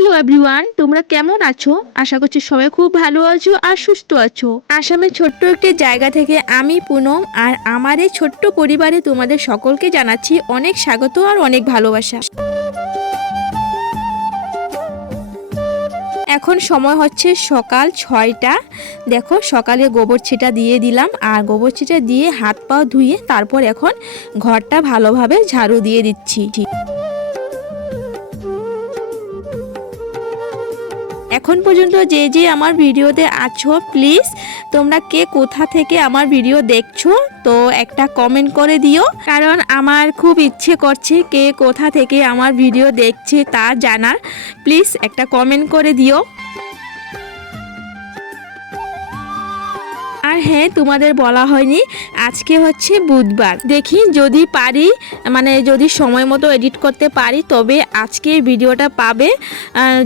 Hello everyone, তোমরা কেমন আছো? আশা করছি সবাই খুব ভালো আছো আর সুস্থ আছো। আসামের ছোট্ট একটি জায়গা থেকে আমি পুনম আর আমার এই ছোট্ট পরিবারে তোমাদের সকলকে জানাচ্ছি অনেক স্বাগত আর অনেক ভালোবাসা। এখন সময় হচ্ছে সকাল ছয়টা। দেখো, সকালে গোবর ছিটা দিয়ে দিলাম আর গোবর ছিটা দিয়ে হাত পা ধুয়ে তারপর এখন ঘরটা ভালোভাবে ঝাড়ু দিয়ে দিচ্ছি। এখন পর্যন্ত যে যে আমার ভিডিওতে আছো প্লিজ তোমরা কে কোথা থেকে আমার ভিডিও দেখছ, তো একটা কমেন্ট করে দিও। কারণ আমার খুব ইচ্ছে করছে কে কোথা থেকে আমার ভিডিও দেখছে তা জানার। প্লিজ একটা কমেন্ট করে দিও। হ্যাঁ তোমাদের বলা হয়নি। আজকে হচ্ছে বুধবার। দেখি যদি পারি মানে যদি সময় মতো এডিট করতে পারি, তবে আজকে ভিডিওটা পাবে।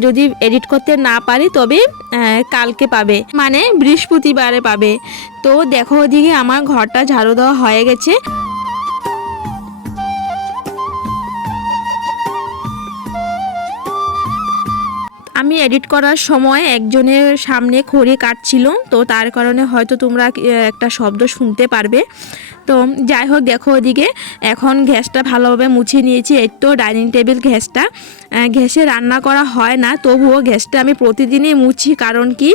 যদি এডিট করতে না পারি, তবে কালকে পাবে। মানে বৃহস্পতিবারে পাবে। তো দেখো ওদিকে আমার ঘরটা ঝাড়ু দেওয়া হয়ে গেছে। আমি এডিট করার সময় একজনের সামনে খড়ি কাটছিল, তো তার কারণে হয়তো তোমরা একটা শব্দ শুনতে পারবে। তো যাই হোক, দেখো ওদিকে, এখন গ্যাসটা ভালোভাবে মুছে নিয়েছি, এই তো ডাইনিং টেবিল গ্যাসটা। গ্যাসে রান্না করা হয় না, তবুও গ্যাসটা আমি প্রতিদিনই মুছি, কারণ কি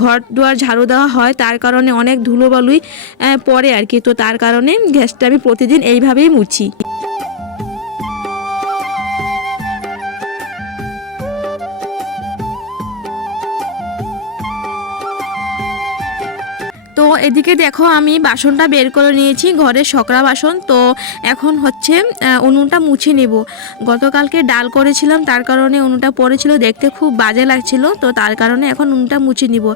ঘর দুয়ার ঝাড়ু দেওয়া হয়, তার কারণে অনেক ধুলোবালুই পড়ে আর কি, তো তার কারণে গ্যাসটা আমি প্রতিদিন এইভাবেই মুছি। এদিকে দেখো আমি বাসনটা বের করে নিয়েছি, ঘরের সকরা বাসন। তো এখন হচ্ছে উনুনটা মুছে নেব। গতকালকে ডাল করেছিলাম, তার কারণে উনুনটা পড়েছিল, দেখতে খুব বাজে লাগছিল। তো তার কারণে এখন উনুনটা মুছে নিব।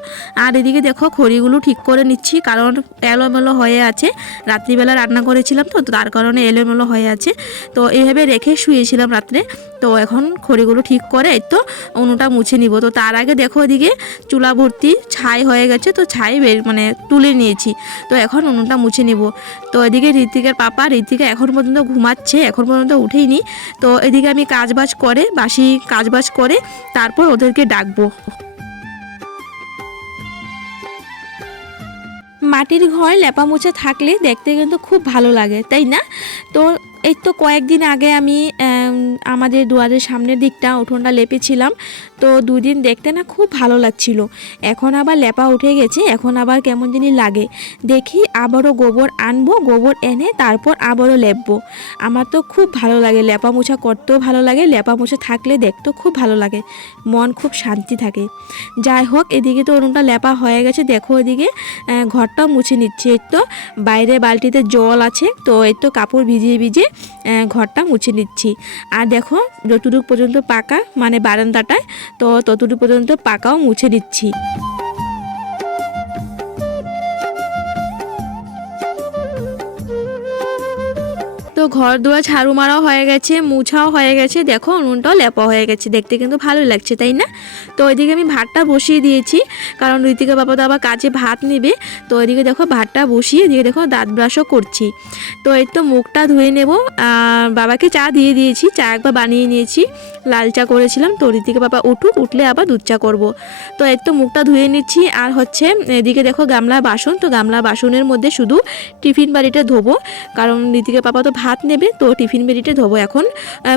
আর এদিকে দেখো, খড়িগুলো ঠিক করে নিচ্ছি, কারণ এলোমেলো হয়ে আছে। রাত্রিবেলা রান্না করেছিলাম তো, তার কারণে এলোমেলো হয়ে আছে। তো এইভাবে রেখে শুয়েছিলাম রাত্রে। তো এখন খড়িগুলো ঠিক করে তো উনুনটা মুছে নিব। তো তার আগে দেখো এদিকে চুলা ভর্তি ছাই হয়ে গেছে, তো ছাই বের মানে তুলে নিয়েছি। তো এখন উনুনটা মুছে নিব। তো এদিকে ঋতিকের পাপা ঋতিকা এখন পর্যন্ত ঘুমাচ্ছে এখন পর্যন্ত উঠেইনি। তো এদিকে আমি কাজবাজ করে বাসি কাজবাজ করে তারপর ওদেরকে ডাকবো। মাটির ঘর লেপা মোছা থাকলে দেখতে কিন্তু খুব ভালো লাগে তাই না? তো এই তো কয়েকদিন আগে আম, আমাদের দুয়ারের সামনের দিকটা, উঠোনটা লেপেছিলাম। তো দুদিন দেখতে না খুব ভালো লাগছিল। এখন আবার লেপা উঠে গেছে, এখন আবার কেমন জানি লাগে। দেখি আবারও গোবর আনব, গোবর এনে তারপর আবারও লেপবো। আমার তো খুব ভালো লাগে, লেপা মোছা করতেও ভালো লাগে, লেপা মোছা থাকলে দেখতেও খুব ভালো লাগে। মন খুব শান্তি থাকে। যাই হোক, এদিকে তো উনুনটা লেপা হয়ে গেছে, দেখো এদিকে ঘরটাও মুছে নিচ্ছে। তো বাইরে বালতিতে জল আছে, তো এই তো কাপড় ভিজিয়ে ভিজিয়ে ঘরটা মুছে নিচ্ছি। আর দেখো যতটুকু পর্যন্ত পাকা মানে বারান্দাটায় তো ততটুকু পর্যন্ত পাকাও মুছে দিচ্ছি। তো ঘর দুয়ার ঝাড়ু মারাও হয়ে গেছে, মুছাও হয়ে গেছে। দেখো, উনুনটাও লেপা হয়ে গেছে। দেখতে কিন্তু ভালো লাগছে, তাই না? তো ওইদিকে আমি ভাতটা বসিয়ে দিয়েছি, কারণ ঋতিকা বাবা তো আবার কাজে ভাত নেবে। তো ওইদিকে দেখো ভাতটা বসিয়ে এদিকে দেখো দাঁত ব্রাশও করছি। তো এই তো মুখটা ধুয়ে নেব। বাবাকে চা দিয়ে দিয়েছি, চা একবার বানিয়ে নিয়েছি। লাল চা করেছিলাম, তো ঋতিকা বাবা উঠুক, উঠলে আবার দুধ চা করব। তো এই তো মুখটা ধুয়ে নিচ্ছি, আর হচ্ছে এদিকে দেখো গামলা বাসন। তো গামলা বাসনের মধ্যে শুধু টিফিন বাড়িটা ধোবো, কারণ ঋতিকা পাপা তো ভাত নেবে, তো টিফিন বাড়িটা ধোবো। এখন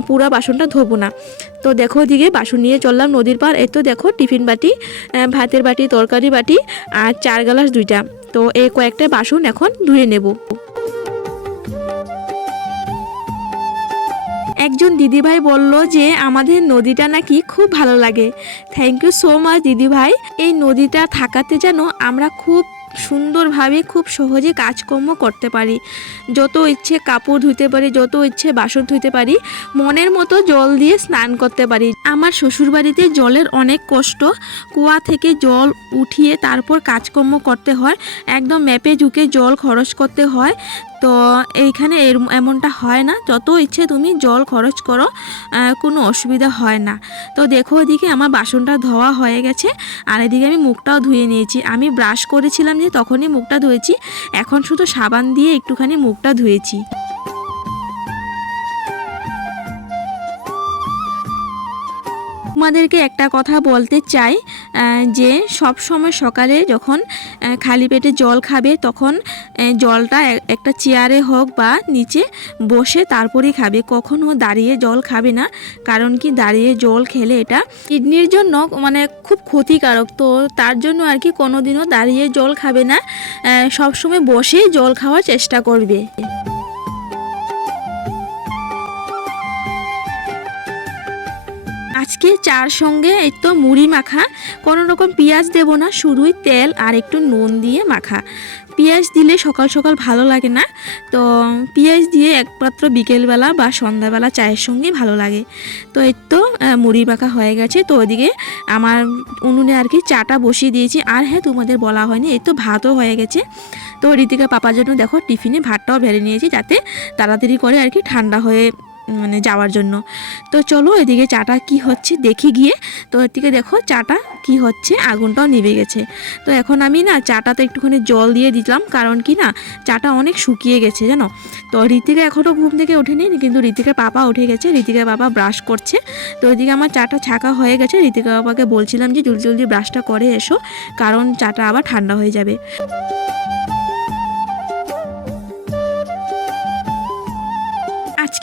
পুরা বাসনটা ধোবো না। তো দেখো ওদিকে বাসন নিয়ে চললাম নদীর পার এই তো দেখো টিফিন বাটি ভাতের বাটি, তরকারি বাটি আর চার গ্লাস দুইটা। তো এই কয়েকটা বাসন এখন ধুয়ে নেব। একজন দিদিভাই বলল যে, আমাদের নদীটা নাকি খুব ভালো লাগে। থ্যাংক ইউ সো মাচ দিদিভাই। এই নদীটা থাকাতে যেন আমরা খুব সুন্দরভাবে খুব সহজে কাজকর্ম করতে পারি। যত ইচ্ছে কাপড় ধুতে পারি, যত ইচ্ছে বাসন ধুতে পারি, মনের মতো জল দিয়ে স্নান করতে পারি। আমার শ্বশুরবাড়িতে জলের অনেক কষ্ট। কুয়া থেকে জল উঠিয়ে তারপর কাজকর্ম করতে হয়। একদম ম্যাপে ঝুঁকে জল খরচ করতে হয়। তো এইখানে এর এমনটা হয় না। যত ইচ্ছে তুমি জল খরচ করো কোনো অসুবিধা হয় না। তো দেখো এদিকে আমার বাসনটা ধোয়া হয়ে গেছে, আর এদিকে আমি মুখটাও ধুয়ে নিয়েছি। আমি ব্রাশ করেছিলাম যে তখনই মুখটা ধুয়েছি, এখন শুধু সাবান দিয়ে একটুখানি মুখটা ধুয়েছি। তোমাদেরকে একটা কথা বলতে চাই যে সব সময় সকালে যখন খালি পেটে জল খাবে তখন জলটা একটা চেয়ারে হোক বা নিচে বসে তারপরেই খাবে। কখনো দাঁড়িয়ে জল খাবে না, কারণ কি দাঁড়িয়ে জল খেলে এটা কিডনির জন্য মানে খুব ক্ষতিকারক। তো তার জন্য আর কি কোনোদিনও দাঁড়িয়ে জল খাবে না সবসময় বসে জল খাওয়ার চেষ্টা করবে। আজকে চার সঙ্গে এই তো মুড়ি মাখা। কোনো রকম পেঁয়াজ দেবো না, শুধুই তেল আর একটু নুন দিয়ে মাখা। পেঁয়াজ দিলে সকাল সকাল ভালো লাগে না, তো পেঁয়াজ দিয়ে একমাত্র বিকেলবেলা বা সন্ধ্যাবেলা চায়ের সঙ্গে ভালো লাগে। তো এর তো মুড়ি মাখা হয়ে গেছে, তো ওইদিকে আমার উনুনে আর কি চাটা বসিয়ে দিয়েছি। আর হ্যাঁ তোমাদের বলা হয়নি, এই তো ভাতও হয়ে গেছে। তো ঋতিকা পাপার জন্য দেখো টিফিনে ভাতটাও ভেড়ে নিয়েছি যাতে তাড়াতাড়ি করে আর কি ঠান্ডা হয়ে মানে যাওয়ার জন্য। তো চলো এদিকে চাটা কি হচ্ছে দেখি গিয়ে। তো এদিকে দেখো চাটা কি হচ্ছে, আগুনটাও নিভে গেছে। তো এখন আমি না চাটাতে একটুখানি জল দিয়ে দিলাম, কারণ কি না চাটা অনেক শুকিয়ে গেছে, জানো? তো ঋতিকা এখনও ঘুম থেকে ওঠেনি, কিন্তু ঋতিকার পাপা উঠে গেছে, ঋতিকার বাবা ব্রাশ করছে। তো ওইদিকে আমার চাটা ছাকা হয়ে গেছে, ঋতিকা বাবাকে বলছিলাম যে জলদি জলদি ব্রাশটা করে এসো, কারণ চাটা আবার ঠান্ডা হয়ে যাবে।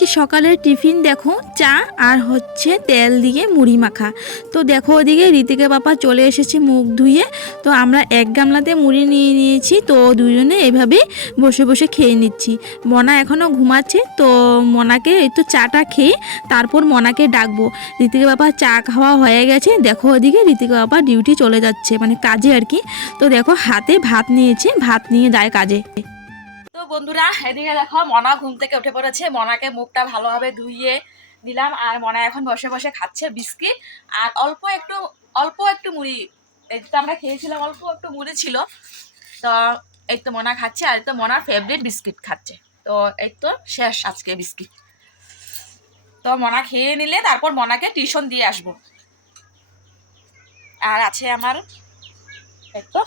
আজকে সকালের টিফিন দেখো, চা আর হচ্ছে তেল দিয়ে মুড়ি মাখা। তো দেখো ওদিকে ঋতিকা বাবা চলে এসেছে মুখ ধুয়ে। তো আমরা এক গামলাতে মুড়ি নিয়ে নিয়েছি, তো দুজনে এভাবে বসে বসে খেয়ে নিচ্ছি। মনা এখনও ঘুমাচ্ছে, তো মনাকে তো চাটা খেয়ে তারপর মনাকে ডাকবো। ঋতিকা বাবা চা খাওয়া হয়ে গেছে, দেখো ওদিকে ঋতিকা বাবা ডিউটি চলে যাচ্ছে মানে কাজে আর কি। তো দেখো হাতে ভাত নিয়েছে, ভাত নিয়ে যায় কাজে। বন্ধুরা, এদিকে দেখো, মনা ঘুম থেকে উঠে পড়েছে। মনাকে মুখটা ভালোভাবে ধুইয়ে দিলাম, আর মনা এখন বসে বসে খাচ্ছে বিস্কিট। আর অল্প একটু অল্প একটু মুড়ি, এই তো আমরা খেয়েছিলাম, অল্প একটু মুড়ি ছিল। তো এই তো মনা খাচ্ছে, আর তো মনার ফেভারিট বিস্কিট খাচ্ছে। তো এই তো শেষ আজকে বিস্কিট। তো মনা খেয়ে নিলে, তারপর মনাকে টিউশন দিয়ে আসব। আর আছে আমার, এই তো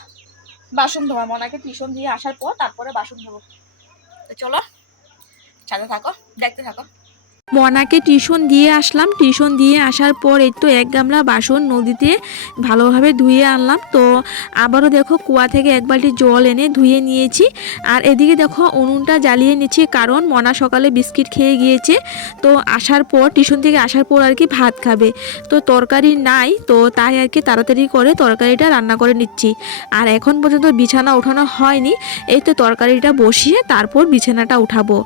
বাসন ধোয়া। মনাকে টিউশন দিয়ে আসার পর তারপরে বাসন ধোবো। চলো সাথে থাকো দেখতে থাকো। মনাকে টিউশন দিয়ে আসলাম। টিউশন দিয়ে আসার পর এই তো এক গামলা বাসন নদীতে ভালোভাবে ধুয়ে আনলাম। তো আবারও দেখো কুয়া থেকে এক বালতি জল এনে ধুয়ে নিয়েছি। আর এদিকে দেখো উনুনটা জ্বালিয়ে নিচ্ছি কারণ মনা সকালে বিস্কিট খেয়ে গিয়েছে। তো আসার পর, টিউশন থেকে আসার পর আর কি ভাত খাবে। তো তরকারি নাই, তো তাই আর কি তাড়াতাড়ি করে তরকারিটা রান্না করে নিচ্ছি। আর এখন পর্যন্ত বিছানা ওঠানো হয়নি। এই তো তরকারিটা বসিয়ে তারপর বিছানাটা উঠাবো।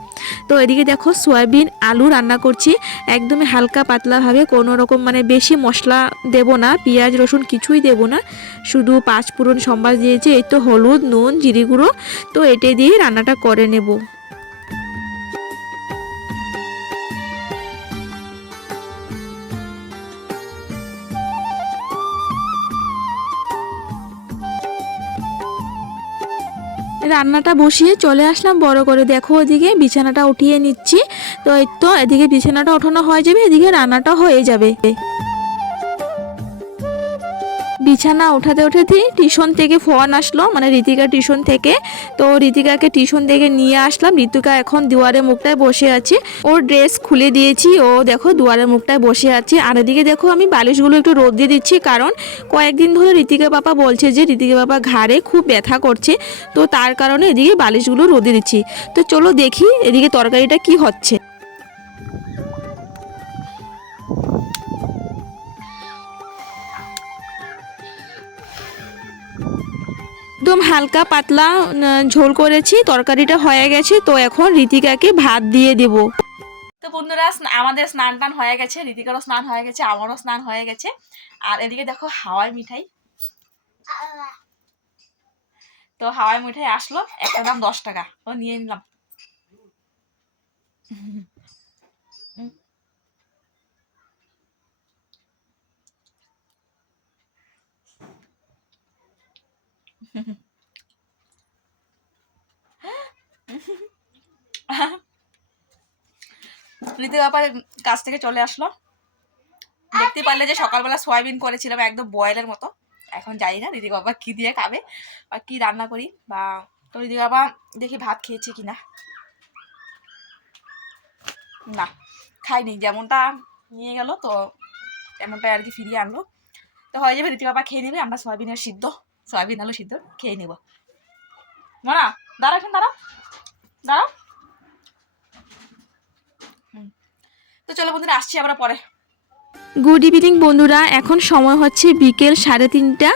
তো এদিকে দেখো সয়াবিন, আলু রান্না করছি, একদমই হালকা পাতলাভাবে কোনো রকম মানে বেশি মশলা দেব না, পেঁয়াজ, রসুন কিছুই দেব না, শুধু পাঁচ পুরন সম্বাস দিয়েছি, এই তো হলুদ, নুন, জিরি গুঁড়ো, তো এটাই দিয়ে রান্নাটা করে নেব। রান্নাটা বসিয়ে চলে আসলাম, বড় করে। দেখো ওদিকে বিছানাটা উঠিয়ে নিচ্ছি। তো এই তো এদিকে বিছানাটা ওঠানো হয়ে যাবে, এদিকে রান্নাটা হয়ে যাবে। বিছানা ওঠাতে ওঠাতেই টিউশন থেকে ফোন আসলো মানে ঋতিকা টিউশন থেকে। তো ঋতিকাকে টিউশন থেকে নিয়ে আসলাম। ঋতিকা এখন দুয়ারে মুখটায় বসে আছে। ওর ড্রেস খুলে দিয়েছি। ও দেখো দুয়ারে মুখটায় বসে আছে। আর এদিকে দেখো আমি বালিশগুলো একটু রোদ দিয়ে দিচ্ছি, কারণ কয়েকদিন ধরে ঋতিকা বাবা বলছে যে, ঋতিকা বাবা ঘাড়ে খুব ব্যথা করছে। তো তার কারণে এদিকে বালিশগুলো রোদে দিচ্ছি। তো চলো দেখি এদিকে তরকারিটা কি হচ্ছে। একদম হালকা পাতলা ঝোল করেছি, তরকারিটা হয়ে গেছে, তো এখন ঋতিকাকে ভাত দিয়ে দেব। তো বন্ধুরা আমাদের স্নান টান হয়ে গেছে ঋতিকারও স্নান হয়ে গেছে, আমারও স্নান হয়ে গেছে। আর এদিকে দেখো হাওয়াই মিঠাই। তো হাওয়াই মিঠাই আসলো, একটা দাম দশ টাকা, ও নিয়ে নিলাম। রীতি ব্যাপারে কাছ থেকে চলে আসলো। দেখতে পারলে যে সকালবেলা সয়াবিন করেছিলাম, একদম বয়েলের মতো। এখন জানি না দিদি বাবা কি দিয়ে খাবে বা কি রান্না করি। বা তো দিদি বাবা দেখি ভাত খেয়েছে কিনা। না খাইনি যেমনটা নিয়ে গেল তো এমনটাই আর কি ফিরিয়ে আনলো। তো হয়ে যাবে রীতি বাবা খেয়ে নেবে, আমরা সয়াবিনের সিদ্ধ। সয়াবিন, আলু সিদ্ধ, খেয়ে নেব। মারা, দাঁড়া এখন, দাঁড়া। দাঁড়াও। তো চলো বন্ধুরা, আসছি আমরা পরে। গুড ইভিনিং বন্ধুরা। এখন সময় হচ্ছে বিকেল সাড়ে তিনটা,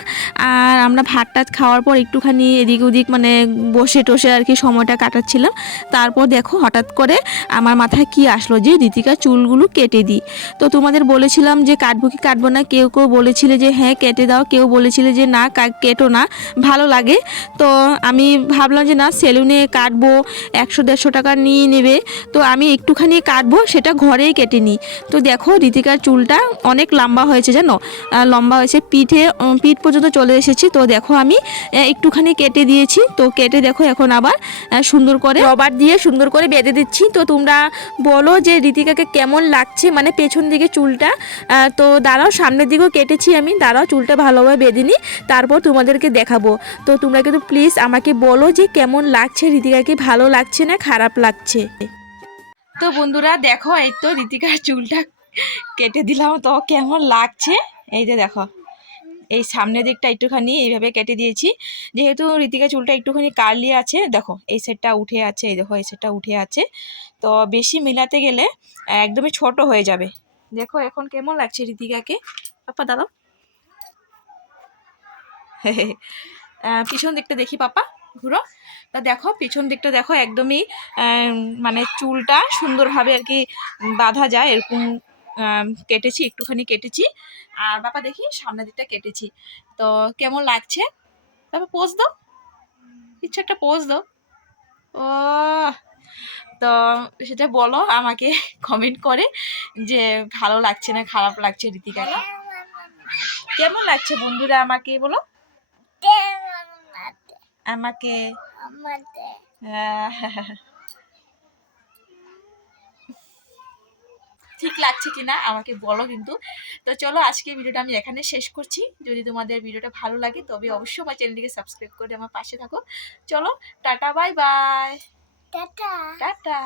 আর আমরা ভাত টাত খাওয়ার পর একটুখানি এদিক ওদিক মানে বসে টসে আর কি সময়টা কাটাচ্ছিলাম। তারপর দেখো হঠাৎ করে আমার মাথায় কি আসলো যে ঋতিকা চুলগুলো কেটে দিই। তো তোমাদের বলেছিলাম যে কাটবো কি কাটবো না, কেউ কেউ বলেছিলে যে হ্যাঁ কেটে দাও, কেউ বলেছিলে যে না কেটো না, ভালো লাগে। তো আমি ভাবলাম যে না, সেলুনে কাটবো, একশো দেড়শো টাকা নিয়ে নেবে। তো আমি একটুখানি কাটবো, সেটা ঘরেই কেটে নিই। তো দেখো ঋতিকার চুলটা অনেক লম্বা হয়েছে জানো? লম্বা হয়েছে পিঠে পিঠ পর্যন্ত চলে এসেছি। তো দেখো আমি একটুখানি কেটে দিয়েছি। তো কেটে দেখো এখন আবার সুন্দর করে রবার দিয়ে সুন্দর করে বেঁধে দিচ্ছি। তো তোমরা বলো যে ঋতিকাকে কেমন লাগছে মানে পেছন দিকে চুলটা। তো দাঁড়াও সামনের দিকেও কেটেছি আমি। দাঁড়াও চুলটা ভালোভাবে বেঁধে নিই। তারপর তোমাদেরকে দেখাবো। তো তোমরা কিন্তু প্লিজ আমাকে বলো যে কেমন লাগছে ঋতিকাকে ভালো লাগছে না খারাপ লাগছে? তো বন্ধুরা দেখো এই তো ঋতিকার চুলটা কেটে দিলাম। তো কেমন লাগছে? এই যে দেখো, এই সামনের দিকটা একটুখানি এইভাবে কেটে দিয়েছি। যেহেতু ঋতিকা চুলটা একটুখানি কার্লি আছে, দেখো, এই সেটটা উঠে আছে, এই দেখো, এই সেটটা উঠে আছে। তো বেশি মেলাতে গেলে একদমই ছোট হয়ে যাবে। দেখো, এখন কেমন লাগছে ঋতিকাকে? পাপা দাদা পিছন দিকটা দেখি, পাপা, ঘুরো। তা দেখো, পিছন দিকটা দেখো, একদমই মানে চুলটা সুন্দরভাবে আর কি বাঁধা যায়, এরকম কেটেছি একটুখানি কেটেছি। আর বাবা দেখি সামনের দিকটা কেটেছি। তো কেমন লাগছে? তারপর পোজ দাও। কিছু একটা পোজ দাও। ও তো সেটা বলো আমাকে কমেন্ট করে যে ভালো লাগছে না খারাপ লাগছে রীতিকাকে কেমন লাগছে বন্ধুরা আমাকে বলো? আমাকে? আহ, ঠিক লাগছে কি না আমাকে বলো কিন্তু। তো চলো আজকে ভিডিওটা আমি এখানে শেষ করছি। যদি তোমাদের ভিডিওটা ভালো লাগে তবে অবশ্যই আমার চ্যানেলটিকে সাবস্ক্রাইব করে আমার পাশে থাকো। চলো tata bye bye. Tata. Tata.